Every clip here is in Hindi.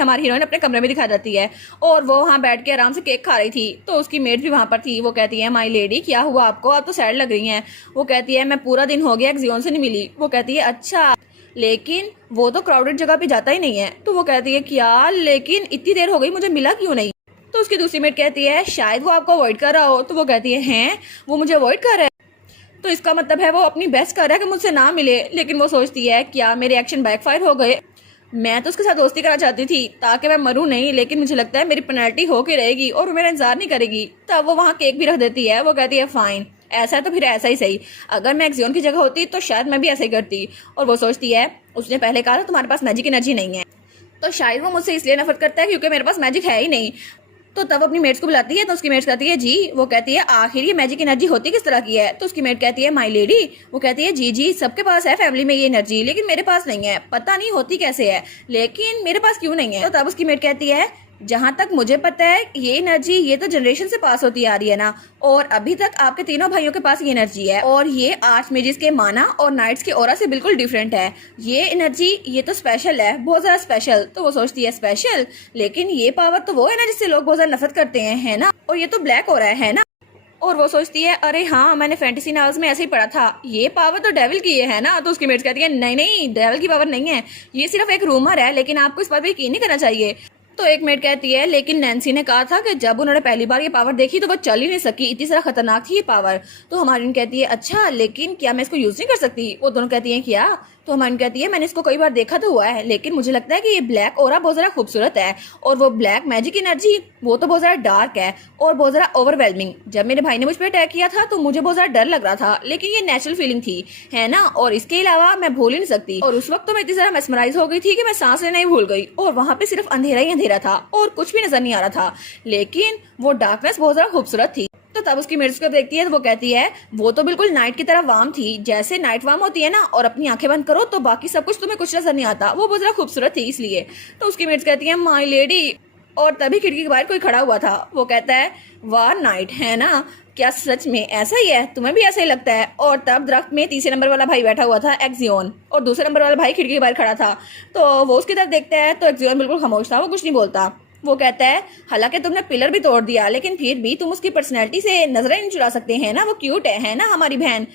हमारी हीरोइन अपने कमरे में दिखा जाती है और वो वहाँ बैठ के आराम से केक खा रही थी। तो उसकी मेड भी वहाँ पर थी। वो कहती है माई लेडी क्या हुआ आपको, आप तो सैड लग रही हैं। वो कहती है मैं पूरा दिन हो गया एक्सियोन से नहीं मिली। वो कहती है अच्छा, लेकिन वो तो क्राउडेड जगह पे जाता ही नहीं है। तो वो कहती है क्या, लेकिन इतनी देर हो गई मुझे मिला क्यों नहीं। तो उसकी दूसरी मेट कहती है शायद वो आपको अवॉइड कर रहा हो। तो वो कहती है हैं वो मुझे अवॉइड कर रहा है, तो इसका मतलब है वो अपनी बेस्ट कर रहा है कि मुझसे ना मिले। लेकिन वो सोचती है क्या मेरे एक्शन बैकफायर हो गए, मैं तो उसके साथ दोस्ती करना चाहती थी ताकि मैं मरूं नहीं, लेकिन मुझे लगता है मेरी पेनल्टी होके रहेगी और वो मेरा इंतजार नहीं करेगी। तब वो वहाँ केक भी रख देती है। वो कहती है फाइन, ऐसा है तो फिर ऐसा ही सही, अगर मैं एक्सियोन की जगह होती तो शायद मैं भी ऐसा ही करती। और वो सोचती है उसने पहले कहा था तुम्हारे पास मैजिक एनर्जी नहीं है, तो शायद वो मुझसे इसलिए नफरत करता है क्योंकि मेरे पास मैजिक है ही नहीं। तो तब अपनी मेट्स को बुलाती है। तो उसकी मेट्स कहती है जी, वो कहती है आखिर ये मैजिक एनर्जी होती किस तरह की है। तो उसकी मेट कहती है माई लेडी, वो कहती है जी जी सबके पास है फैमिली में ये एनर्जी, लेकिन मेरे पास नहीं है, पता नहीं होती कैसे है, लेकिन मेरे पास क्यों नहीं है। तो तब उसकी मेट कहती है जहां तक मुझे पता है ये एनर्जी ये तो जनरेशन से पास होती आ रही है ना, और अभी तक आपके तीनों भाइयों के पास ये एनर्जी है, और ये आर्च मेजिस के माना और नाइट्स के ऑरा से बिल्कुल डिफरेंट है। ये एनर्जी ये तो स्पेशल है, बहुत ज्यादा स्पेशल। तो वो सोचती है स्पेशल, लेकिन ये पावर तो वो है ना जिससे लोग बहुत ज्यादा नफरत करते हैं, है ना, और ये तो ब्लैक हो रहा है ना। और वो सोचती है अरे हाँ मैंने फैंटेसी नॉवेल्स में ऐसे ही पढ़ा था, ये पावर तो डेविल की है ना। तो उसकी मेट्स कहती है नहीं नहीं डेविल की पावर नहीं है, ये सिर्फ एक रूमर है, लेकिन आपको इस पर भी यकीन नहीं करना चाहिए। तो एक मेट कहती है लेकिन नैन्सी ने कहा था कि जब उन्होंने पहली बार ये पावर देखी तो वो चल ही नहीं सकी, इतनी सारा खतरनाक थी ये पावर। तो हमारी कहती है अच्छा लेकिन क्या मैं इसको यूज नहीं कर सकती। वो दोनों कहती हैं क्या। तो हमारी कहती है मैंने इसको कई बार देखा तो हुआ है, लेकिन मुझे लगता है कि ये ब्लैक ऑरा बहुत ज्यादा खूबसूरत है, और वो ब्लैक मैजिक एनर्जी वो तो बहुत ज्यादा डार्क है और बहुत ज्यादा ओवरवेलमिंग। जब मेरे भाई ने मुझ पर अटैक किया था तो मुझे बहुत ज्यादा डर लग रहा था, लेकिन ये नेचुरल फीलिंग थी, है ना, और इसके अलावा मैं भूल ही नहीं सकती। और उस वक्त तो मैं इतनी ज्यादा मेस्मराइज हो गई थी कि मैं सांस लेना ही भूल गई, और वहां पे सिर्फ अंधेरा ही अंधेरा था और कुछ भी नजर नहीं आ रहा था, लेकिन वो डार्कनेस बहुत ज्यादा खूबसूरत थी। तो तब उसकी मिर्च को देखती है तो वो कहती है वो तो बिल्कुल नाइट की तरह वार्म थी, जैसे नाइट वार्म होती है ना, और अपनी आंखें बंद करो तो बाकी सब कुछ तुम्हें कुछ नजर नहीं आता, वो बहुत ज्यादा खूबसूरत थी इसलिए। तो उसकी मिर्च कहती है माई लेडी, और तभी खिड़की के बाहर कोई खड़ा हुआ था। वो कहता है वाह नाइट, है ना, क्या सच में ऐसा ही है, तुम्हें भी ऐसा ही लगता है। और तब दरख्त में तीसरे नंबर वाला भाई बैठा हुआ था एक्सियोन, और दूसरे नंबर वाला भाई खिड़की के बाहर खड़ा था। तो वो उसकी तरफ देखता है तो एक्सियोन बिल्कुल खामोश था, वो कुछ नहीं बोलता। वो कहता है हालांकि तुमने पिलर भी तोड़ दिया, लेकिन फिर भी तुम उसकी पर्सनैलिटी से नजरें नहीं चुरा सकते, हैं ना, वो क्यूट है ना हमारी बहन,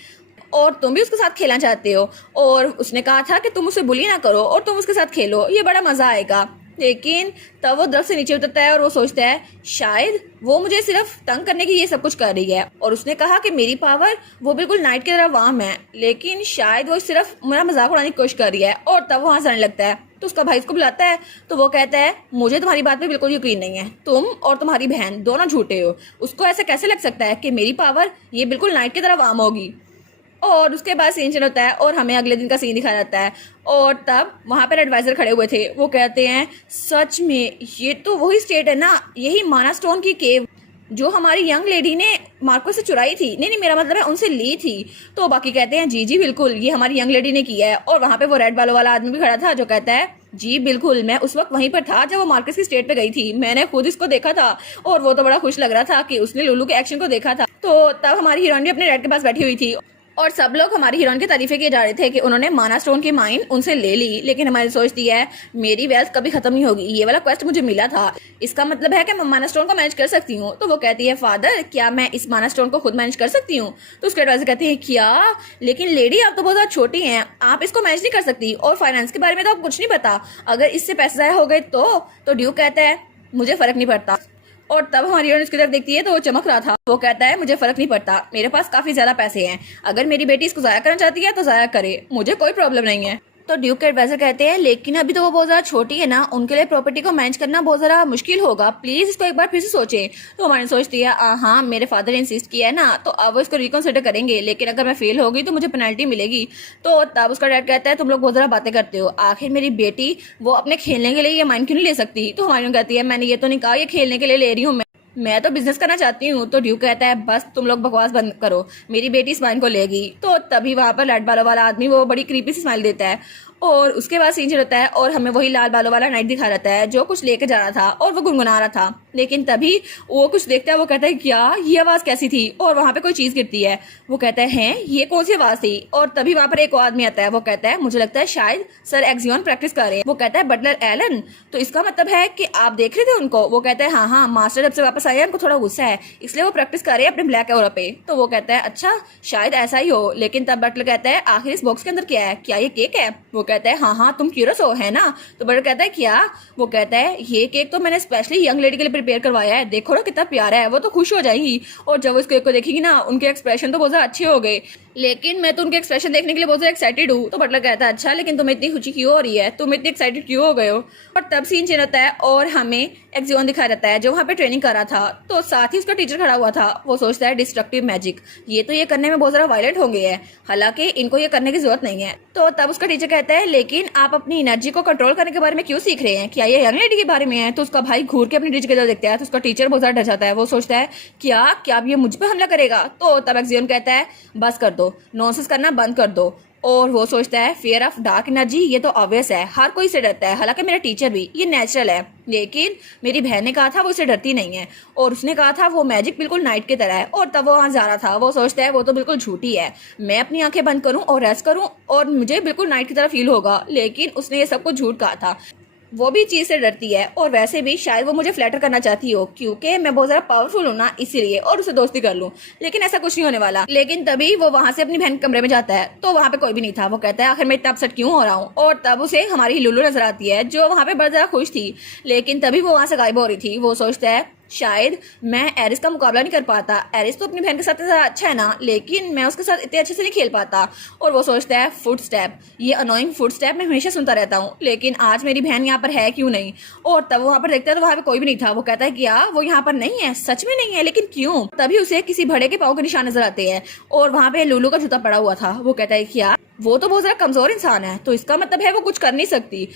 और तुम भी उसके साथ खेलना चाहते हो, और उसने कहा था कि तुम उसे बुली ना करो और तुम उसके साथ खेलो, ये बड़ा मजा आएगा। लेकिन तब वो दरख्त से नीचे उतरता है और वो सोचता है शायद वो मुझे सिर्फ तंग करने की ये सब कुछ कर रही है, और उसने कहा कि मेरी पावर वो बिल्कुल नाइट की तरह वार्म है, लेकिन शायद वो सिर्फ मेरा मजाक उड़ाने की कोशिश कर रही है। और तब वो हंसने लगता है। तो उसका भाई उसको बुलाता है तो वो कहता है मुझे तुम्हारी बात पे बिल्कुल यकीन नहीं है, तुम और तुम्हारी बहन दोनों झूठे हो, उसको ऐसा कैसे लग सकता है कि मेरी पावर ये बिल्कुल नाइट की तरह वार्म होगी। और उसके बाद सीन चेंज होता है और हमें अगले दिन का सीन दिखाया जाता है, और तब वहां पर एडवाइजर खड़े हुए थे। वो कहते हैं सच में ये तो वही स्टेट है ना, यही माना स्टोन की केव जो हमारी यंग लेडी ने मार्को से चुराई थी। नहीं नहीं मेरा मतलब है उनसे ली थी। तो बाकी कहते हैं जी जी बिल्कुल ये हमारी यंग लेडी ने किया है। और वहां पे वो रेड बालों वाला आदमी भी खड़ा था जो कहता है जी बिल्कुल मैं उस वक्त वहीं पर था जब वो मार्केट की स्टेट पे गई थी, मैंने खुद इसको देखा था, और वो तो बड़ा खुश लग रहा था कि उसने लुलू के एक्शन को देखा था। तो तब हमारी हीरोइन भी अपने डैड के पास बैठी हुई थी और सब लोग हमारी हीरोइन की तारीफें किए जा रहे थे कि उन्होंने माना स्टोन की माइन उनसे ले ली, लेकिन हमारी सोचती है मेरी वेल्थ कभी खत्म नहीं होगी, ये वाला क्वेस्ट मुझे मिला था, इसका मतलब है कि मैं माना स्टोन को मैनेज कर सकती हूँ। तो वो कहती है फादर क्या मैं इस माना स्टोन को खुद मैनेज कर सकती हूँ। तो उसके एडवाइजर कहती है क्या, लेकिन लेडी आप तो बहुत ज्यादा छोटी हैं, आप इसको मैनेज नहीं कर सकती, और फाइनेंस के बारे में तो आप कुछ नहीं पता, अगर इससे पैसे जाया हो गए तो ड्यूक कहता है मुझे फर्क नहीं पड़ता। और तब हमारी हीरोइन उसकी तरफ देखती है तो वो चमक रहा था। वो कहता है मुझे फर्क नहीं पड़ता, मेरे पास काफी ज्यादा पैसे हैं, अगर मेरी बेटी इसको जाया करना चाहती है तो जाया करे, मुझे कोई प्रॉब्लम नहीं है। तो ड्यूक के एडवाइजर कहते हैं लेकिन अभी तो वो बहुत ज्यादा छोटी है ना, उनके लिए प्रॉपर्टी को मैनेज करना बहुत ज्यादा मुश्किल होगा, प्लीज इसको एक बार फिर से सोचें। तो हमारी सोचती है हाँ मेरे फादर ने इंसिस्ट किया है ना, तो अब वो इसको रिकॉन्सिडर करेंगे, लेकिन अगर मैं फेल हो गई तो मुझे पेनल्टी मिलेगी। तो तब उसका डैड कहता है तुम लोग बहुत ज्यादा बातें करते हो, आखिर मेरी बेटी वो अपने खेलने के लिए ये माइंड क्यों नहीं ले सकती। तो हमारी कहती है मैंने ये तो नहीं कहा ये खेलने के लिए ले रही हूँ, मैं तो बिजनेस करना चाहती हूँ। तो ड्यूक कहता है बस तुम लोग बकवास बंद करो, मेरी बेटी इस माइन को लेगी। तो तभी वहां पर लाइट बालों वाला आदमी वो बड़ी क्रीपी सी स्माइल देता है और उसके बाद सीन रहता है और हमें वही लाल बालों वाला नाइट दिखा रहता है जो कुछ लेके जा रहा था और वो गुनगुना रहा था। लेकिन तभी वो कुछ देखता है, वो कहता है क्या ये आवाज कैसी थी, और वहां पे कोई चीज गिरती है। वो कहता है हैं ये कौन सी आवाज थी, और तभी वहां पर एक और आदमी आता है। वो कहता है मुझे लगता है शायद सर एक्सियन प्रैक्टिस कर रहे हैं। वो कहता है बटलर एलन, तो इसका मतलब है कि आप देख रहे थे उनको। वो कहता है हाँ हाँ, मास्टर जब से वापस आए हैं उनको थोड़ा गुस्सा है इसलिए वो प्रैक्टिस कर रहे हैं अपने ब्लैक एरोरा पे। तो वो कहता है अच्छा शायद ऐसा ही हो। लेकिन तब बटलर कहता है आखिर इस बॉक्स के अंदर क्या है, क्या ये केक है। वो कहता है हाँ हाँ तुम क्यूरियस हो है ना। तो बटलर कहता है क्या। वो कहता है ये केक तो मैंने स्पेशली यंग लेडी के लिए प्रिपेयर करवाया है, देखो ना कितना प्यारा है। वो तो खुश हो जाएगी और जब उस केक को देखेगी ना उनके एक्सप्रेशन तो बहुत ज्यादा अच्छे हो गए। लेकिन मैं तो उनके एक्सप्रेशन देखने के लिए बहुत ज्यादा एक्साइटेड हूँ। तो बटलर कहता है अच्छा लेकिन तुम्हें इतनी खुशी क्यों हो रही है, तुम इतनी एक्साइटेड क्यों हो गए हो। और तब सीन चेंज होता है और हमें एक्सियन दिखाया जाता है जो वहाँ पे ट्रेनिंग कर रहा था। तो साथ ही उसका टीचर खड़ा हुआ था। वो सोचता है डिस्ट्रक्टिव मैजिक, ये तो ये करने में बहुत ज्यादा वायलेंट हो गए हैं, हालांकि इनको ये करने की जरूरत नहीं है। तो तब उसका टीचर कहता है लेकिन आप अपनी एनर्जी को कंट्रोल करने के बारे में क्यों सीख रहे हैं, क्या ये यंग लेडी के बारे में है। तो उसका भाई घूर के अपनी टीचर की तरफ देखता है। तो उसका टीचर बहुत ज्यादा डर जाता है। वो सोचता है क्या क्या अब ये मुझ पे हमला करेगा। तो तब एक्सियन कहता है बस कर दो, नॉनसेंस करना बंद कर दो। और वो सोचता है फियर ऑफ डार्क एनर्जी, ये तो ऑब्वियस है, हर कोई से डरता है, हालांकि मेरा टीचर भी, ये नेचुरल है। लेकिन मेरी बहन ने कहा था वो उससे डरती नहीं है और उसने कहा था वो मैजिक बिल्कुल नाइट की तरह है। और तब वो वहां जा रहा था। वो सोचता है वो तो बिल्कुल झूठी है, मैं अपनी आंखें बंद करूं और रेस्ट करूं और मुझे बिल्कुल नाइट की तरह फील होगा। लेकिन उसने ये सब कुछ झूठ कहा था, वो भी चीज से डरती है और वैसे भी शायद वो मुझे फ्लैटर करना चाहती हो क्योंकि मैं बहुत ज्यादा पावरफुल हूँ ना इसीलिए, और उसे दोस्ती कर लूं। लेकिन ऐसा कुछ नहीं होने वाला। लेकिन तभी वो वहां से अपनी बहन के कमरे में जाता है तो वहां पे कोई भी नहीं था। वो कहता है आखिर मैं इतना अपसेट क्यों हो रहा हूँ। और तब उसे हमारी लुलू नजर आती है जो वहां पे बड़ा ज्यादा खुश थी। लेकिन तभी वो वहां से गायब हो रही थी। वो सोचता है शायद मैं एरिस का मुकाबला नहीं कर पाता, एरिस तो अपनी बहन के साथ ज्यादा अच्छा है ना, लेकिन मैं उसके साथ इतने अच्छे से नहीं खेल पाता। और वो सोचता है फुट स्टेप, ये अनोइंग फुट स्टेप मैं हमेशा सुनता रहता हूँ, लेकिन आज मेरी बहन यहाँ पर है क्यों नहीं। और तब वो वहां पर देखता है तो वहां पे कोई भी नहीं था। वो कहता है क्या वो यहाँ पर नहीं है, सच में नहीं है, लेकिन क्यों। तभी उसे किसी बड़े के पाँव के निशान नजर आते हैं और वहां पे लुलू का जूता पड़ा हुआ था। वो कहता है क्या वो तो बहुत ज्यादा कमजोर इंसान है, तो इसका मतलब है वो कुछ कर नहीं सकती।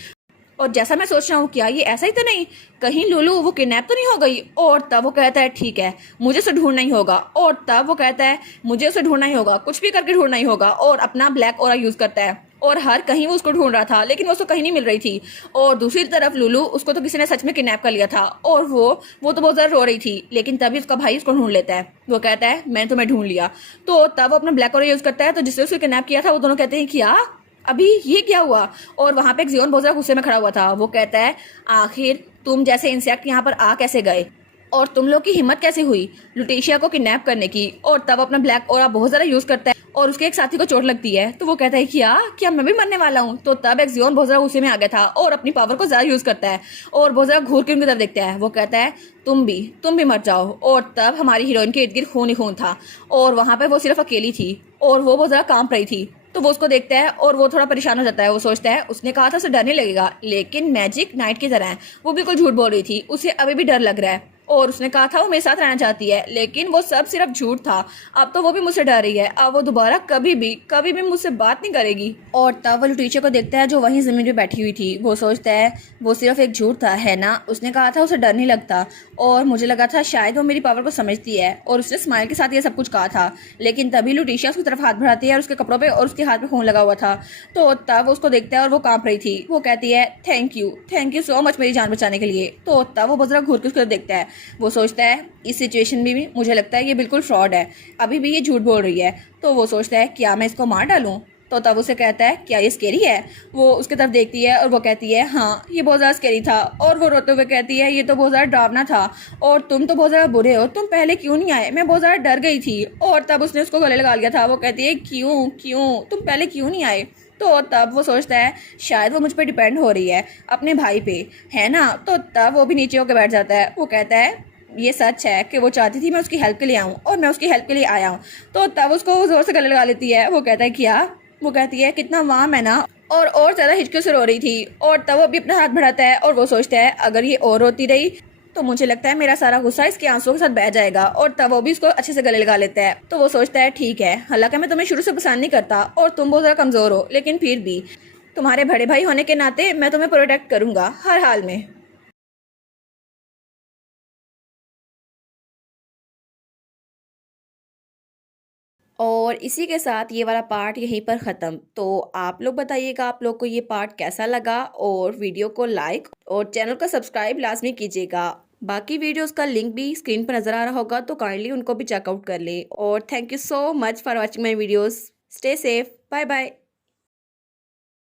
और जैसा मैं सोच रहा हूँ क्या ये ऐसा ही तो नहीं, कहीं लुलू वो किडनैप तो नहीं हो गई। और तब वो कहता है ठीक है मुझे उसे ढूंढना ही होगा। और तब वो कहता है मुझे उसे ढूंढना ही होगा, कुछ भी करके ढूंढना ही होगा। और अपना ब्लैक ऑरा यूज करता है और हर कहीं वो उसको ढूंढ रहा था लेकिन वो उसको कहीं नहीं मिल रही थी। और दूसरी तरफ लुलू, उसको तो किसी ने सच में किडनैप कर लिया था और वो तो बहुत ज्यादा रो रही थी। लेकिन तभी उसका भाई उसको ढूंढ लेता है। वो कहता है मैंने तुम्हें ढूंढ लिया। तो तब वो अपना ब्लैक ऑरा यूज करता है। तो जिससे उसको किडनैप किया था वो दोनों कहते हैं क्या अभी ये क्या हुआ। और वहां पे एक जियोन बहुत ज्यादा गुस्से में खड़ा हुआ था। वो कहता है आखिर तुम जैसे इंसेक्ट यहाँ पर आ कैसे गए और तुम लोग की हिम्मत कैसे हुई लुटेशिया को किडनैप करने की। और तब अपना ब्लैक ऑरा बहुत ज्यादा यूज करता है और उसके एक साथी को चोट लगती है। तो वो कहता है क्या क्या मैं भी मरने वाला हूँ। तो तब एक्सियन बहुत ज्यादा गुस्से में आ गया था और अपनी पावर को ज्यादा यूज करता है और बहुत ज्यादा घूर के उनकी तरफ देखता है। वो कहता है तुम भी मर जाओ। और तब हमारी हीरोइन के इर्द गिर्द खून ही खून था और वहां पे वो सिर्फ अकेली थी और वो बहुत ज्यादा कांप रही थी। तो वो उसको देखता है और वो थोड़ा परेशान हो जाता है। वो सोचता है उसने कहा था उसे डर नहीं लगेगा, लेकिन मैजिक नाइट की तरह है, वो बिल्कुल झूठ बोल रही थी, उसे अभी भी डर लग रहा है। और उसने कहा था वो मेरे साथ रहना चाहती है, लेकिन वो सब सिर्फ झूठ था। अब तो वो भी मुझसे डर रही है, अब वो दोबारा कभी भी मुझसे बात नहीं करेगी। और तब वो लुटीशिया को देखता है जो वहीं जमीन पे बैठी हुई थी। वो सोचता है वो सिर्फ एक झूठ था है ना, उसने कहा था उसे डर नहीं लगता और मुझे लगा था शायद वो मेरी पावर को समझती है और उसने स्माइल के साथ ये सब कुछ कहा था। लेकिन तभी लुटीशिया उसकी तरफ हाथ बढ़ाती है और उसके कपड़ों पे और उसके हाथ में खून लगा हुआ था। तो तब वो उसको देखता है और वो कांप रही थी। वो कहती है थैंक यू सो मच मेरी जान बचाने के लिए। तो तब वो बहुत जरा घूर के उसको देखता है। वो सोचता है इस सिचुएशन में भी मुझे लगता है ये बिल्कुल फ्रॉड है, अभी भी ये झूठ बोल रही है। तो वो सोचता है क्या मैं इसको मार डालूं। तो तब उसे कहता है क्या ये स्केरी है। वो उसके तरफ देखती है और वो कहती है हाँ ये बहुत ज़्यादा स्केरी था। और वो रोते हुए कहती है ये तो बहुत ज़्यादा डरावना था और तुम तो बहुत ज़्यादा बुरे हो, तुम पहले क्यों नहीं आए, मैं बहुत ज़्यादा डर गई थी। और तब उसने उसको गले लगा लिया था। वो कहती है क्यों तुम पहले क्यों नहीं आए। तो तब वो सोचता है शायद वो मुझ पर डिपेंड हो रही है अपने भाई पे है ना। तो तब वो भी नीचे होकर बैठ जाता है। वो कहता है ये सच है कि वो चाहती थी मैं उसकी हेल्प के लिए आऊँ और मैं उसकी हेल्प के लिए आया हूँ। तो तब उसको जोर से गले लगा लेती है। वो कहता है क्या। वो कहती है कितना वाम है ना। और ज्यादा हिचकियों से रो रही थी। और तब वो भी अपना हाथ बढ़ाता है और वो सोचता है अगर ये और रोती रही तो मुझे लगता है मेरा सारा गुस्सा इसके आंसुओं के साथ बह जाएगा। और तब वो भी उसको अच्छे से गले लगा लेता है। तो वो सोचता है ठीक है, हालांकि मैं तुम्हें शुरू से पसंद नहीं करता और तुम बहुत ज्यादा कमजोर हो, लेकिन फिर भी तुम्हारे बड़े भाई होने के नाते मैं तुम्हें प्रोटेक्ट करूंगा हर हाल में। और इसी के साथ ये वाला पार्ट यहीं पर ख़त्म। तो आप लोग बताइएगा आप लोग को ये पार्ट कैसा लगा, और वीडियो को लाइक और चैनल को सब्सक्राइब लाजमी कीजिएगा। बाकी वीडियोस का लिंक भी स्क्रीन पर नज़र आ रहा होगा, तो काइंडली उनको भी चेकआउट कर लें। और thank you so much for watching my videos. Stay safe, bye bye.